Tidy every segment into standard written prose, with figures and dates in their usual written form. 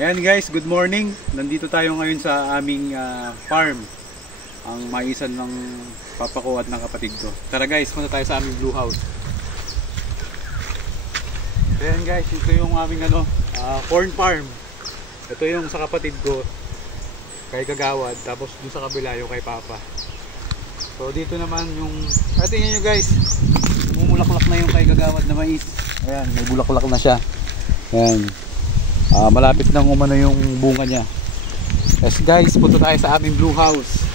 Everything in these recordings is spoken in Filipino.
Ayan guys, good morning. Nandito tayo ngayon sa aming farm. Ang maisan ng papa ko at ng kapatid ko. Tara guys, punta tayo sa aming blue house. Ayan guys, ito yung aming corn farm. Ito yung sa kapatid ko, kay Kagawad. Tapos dun sa kabila yung kay papa. So dito naman yung, tingnan nyo guys, bumulaklak na yung kay Kagawad na mais. Ayan, may bulaklak na siya. Ayan. Malapit nang umano yung bunga niya. Yes guys, punta tayo sa aming blue house.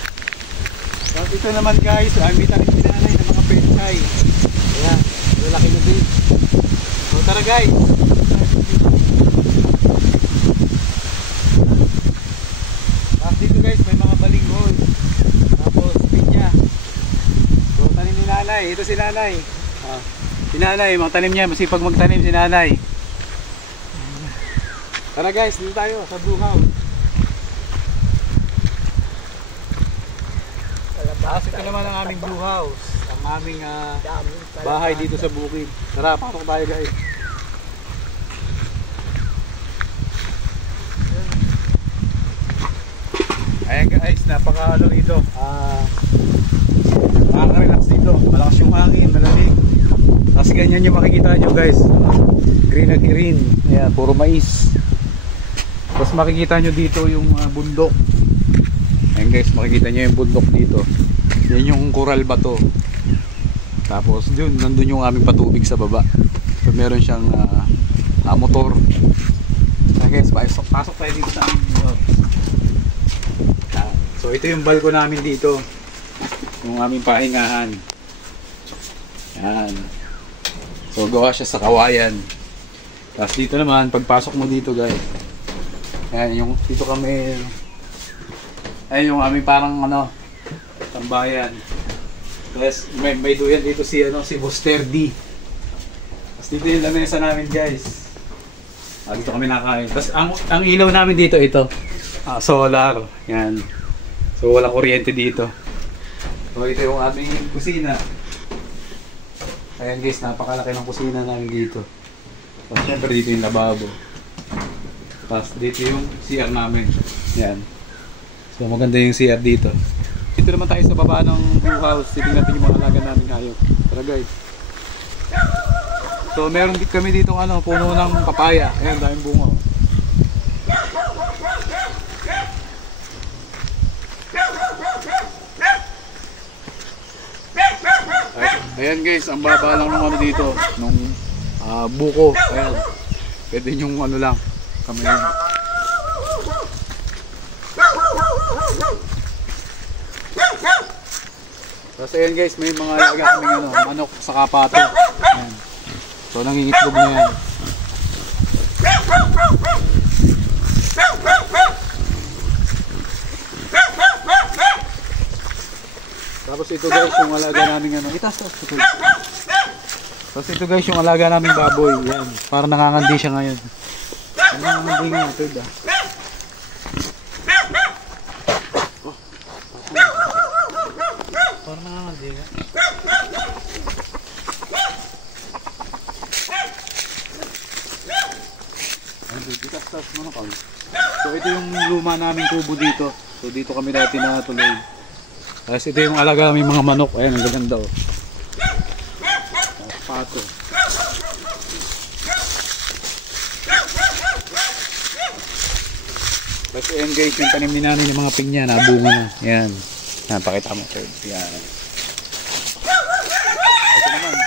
Tapos ito naman guys, may tanim si nanay ng mga penchay. Ayan, lalaki na din. So tara guys. Tapos dito guys, may mga balinghoy. Tapos pinya. So tanim ni nanay, ito si nanay. Si nanay, mga tanim niya, masipag magtanim si nanay. Tara guys, dito tayo sa blue house. Tapos ito naman ang aming blue house. Ang aming bahay dito sa bukid. Tara, pasok tayo guys. Ayan guys, napaka dito. Nakaka-relax dito. Malakas yung hangin, malamig. Tapos ganyan yung makikita nyo guys. Green na green. Ayan, puro mais. Tapos makikita nyo dito yung bundok. Ayan guys, makikita nyo yung bundok dito. Yan yung coral bato. Tapos dun, nandun yung aming patubig sa baba. So meron siyang motor. Ayan guys, pasok tayo dito sa aming motor. So ito yung balko namin dito. Yung aming pahingahan. Ayan. So gawa siya sa kawayan. Tapos dito naman, pagpasok mo dito guys, ayan yung dito kami, ayan yung aming parang tambayan. Tapos may duyan dito si Buster D. Tapos dito yung lamesa namin guys. Dito kami nakain. Tapos ang ilaw namin dito ito, solar. Yan. So wala kuryente dito. So ito yung aming kusina. Ayan guys, napakalaki ng kusina namin dito. Tapos syempre dito yung lababo. Tapos dito yung CR namin. Yan. So maganda yung CR dito. Dito naman tayo sa baba ng blue house. Tignan natin yung mga alaga namin hayop. Tara guys. So meron din kami dito puno ng papaya. Ayan, daming bunga. Ayan guys, ang baba lang ng dito, nung buko. Ayan. Pwede yung lang kami yun. Tapos ayan guys, may mga alaga kaming manok sa kapato. Ayan. So nangingitlog na yan. Tapos ito guys, yung alaga namin itas. Tapos ito guys, yung alaga namin baboy. Yan, parang nakangandi siya ngayon. Nakangandi nga ito parang nakangandi nga. Itas mo na kami. So ito yung luma namin kubo dito. So dito kami dati natuloy. Tapos ito yung alaga namin mga manok. Ayan, ang gaganda pato. Tapos ayan guys, yung tanim ni namin yung mga pinya na bunga na. Ayan. Ayan, pakita mo. Ayan. Ito naman.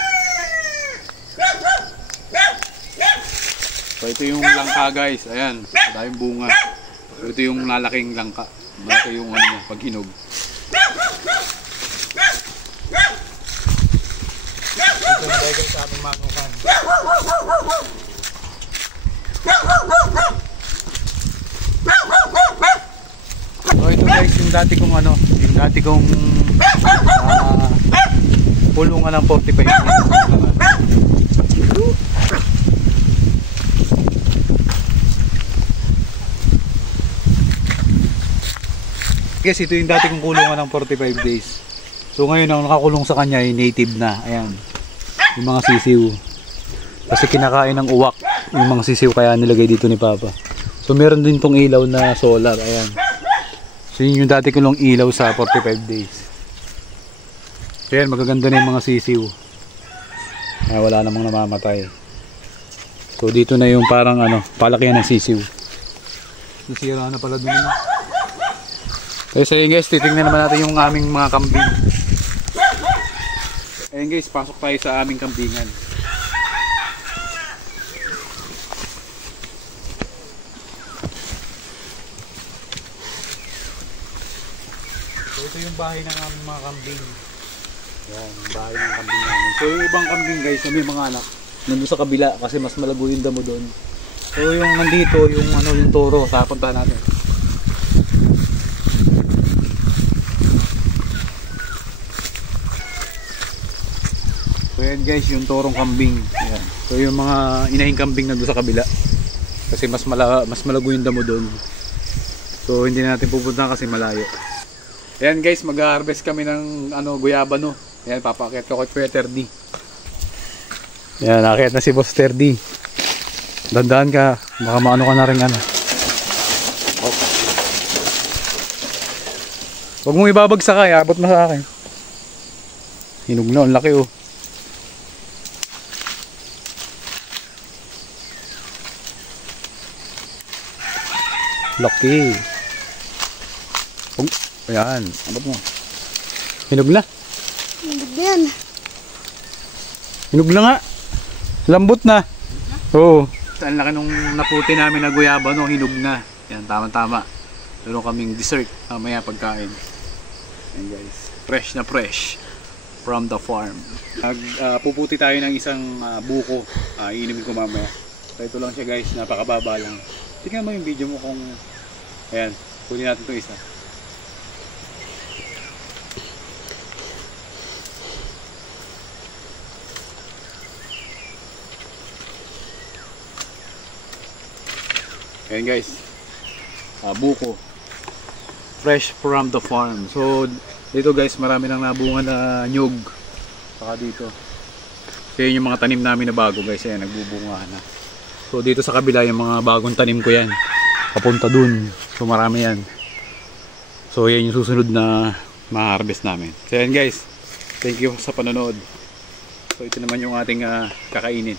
So ito yung langka guys. Ayan, daming bunga. So, ito yung lalaking langka. Malaki yung pag hinog. Ito yung bagay sa aming manukan. So ito guys, yung dati kong pulungan ng 45 minutes. Guys, ito yung dati kong kulungan ng 45 days. So ngayon ang nakakulong sa kanya ay native na. Ayan. Yung mga sisiw. Kasi kinakain ng uwak yung mga sisiw, kaya nilagay dito ni Papa. So So meron din tong ilaw na solar, ayan. So yun yung dati ko lang ilaw sa 45 days. So yan, magaganda na yung mga sisiw. Ay, wala namang namamatay. So dito na yung parang ano, palakihan ng sisiw. Nasira na pala dun. So yun guys, titingnan naman natin yung aming mga kambing. Ayan guys, pasok tayo sa aming kambingan. So ito yung bahay ng aming mga kambing. Yan, yung bahay ng kambing namin. So yung ibang kambing guys, na may mga anak, nandun sa kabila kasi mas malago yung damo doon. So yung nandito, yung ano, yung toro, tapuntahan natin. So yan guys, yung torong kambing. Ayan. So yung mga inahing kambing nandun sa kabila. Kasi mas malago yung damo doon. So hindi na natin pupuntahan kasi malayo. Ayan guys, mag-harvest kami ng ano, guyabano. Ayan, papakit ko kay Kuya Terdy. Ayan, nakakit na si Boss Terdy. Dandaan ka, baka maano ka na rin ano. Oh. Huwag mong ibabagsak ka, abot mo sa akin. Hinog na, ang laki oh. Laki. Oh, ayan, abot mo. Hinog na. Hinog na yan. Hinog na nga. Lambot na. Oo. Ang laki nung naputi namin na guyaba, no, hinog na. Yan, tama-tama. Meron kaming dessert mamaya pagkain. Yan guys. Fresh na fresh. From the farm. Puputi tayo ng isang buko. Iinumin ko mamaya. So ito lang siya guys. Napakababa lang. Tingnan mo yung video mo kung... Ayan. Kunin natin itong isa. Ayan guys, buko, fresh from the farm. So dito guys, marami nang nabunga na nyug. Saka dito, so yun yung mga tanim namin na bago guys. Ayan, nagbubunga na. So dito sa kabila yung mga bagong tanim ko yan, papunta dun. So marami yan. So yan yung susunod na ma-harvest namin. So ayan guys, thank you sa panonood. So ito naman yung ating kakainin.